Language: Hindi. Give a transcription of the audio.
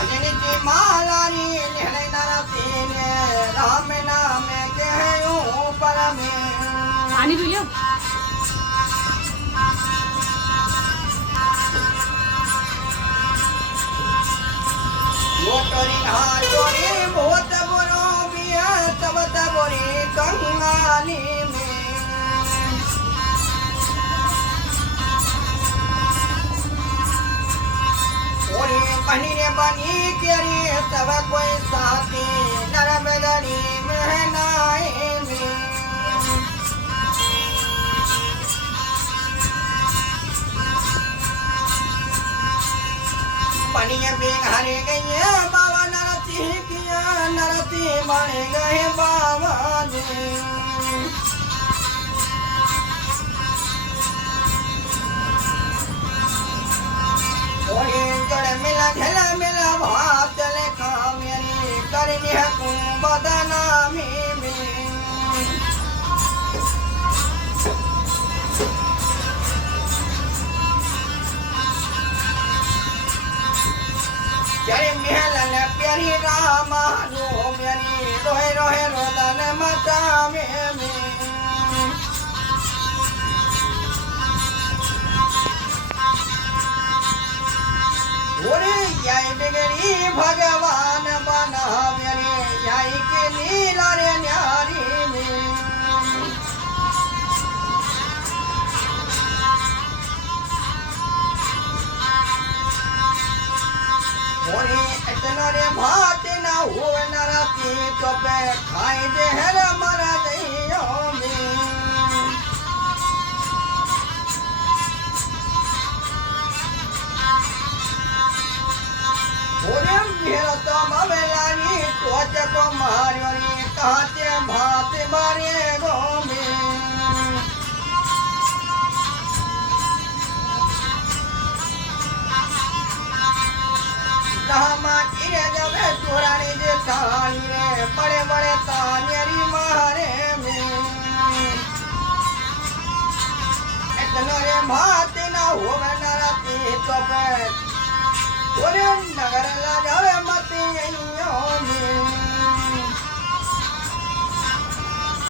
भजन की मालारी लेने नरती ने राम नाम कहूँ परमे पानी पी लो मोटरी हाटोरी बहुत बुरो बिया तब तबोरी कंगाली में ओरी बनी रे बनी केरी सब कोई साथी नरम गरी महनाए में बनिए बिहारे गए बाबा नरती किया नरती बन गए बाबा जी ओरे जड़ मिला झला मिला भात चले कामेरी करनी हकूं बदनामी में जय महलन प्यारी रामा रो मेरी रोहे रोहे रोदन मचावे में ओरे याई बिगड़ी भगवान बनावे रे याई के नीला रे न्यारी में ओरे इतना रे भात ना हो नरती तो पे खाए जे हर मर दैयो में ओरे मेरा तो मवेलानी टोच को मारियो रे कहते भात मारे गो में कहा किरे जबे चोरानी जे कहानी रे बड़े बड़े तानेरी मारे में इतना रे भात ना हो नरती तो पे ओरे नगर ला जावे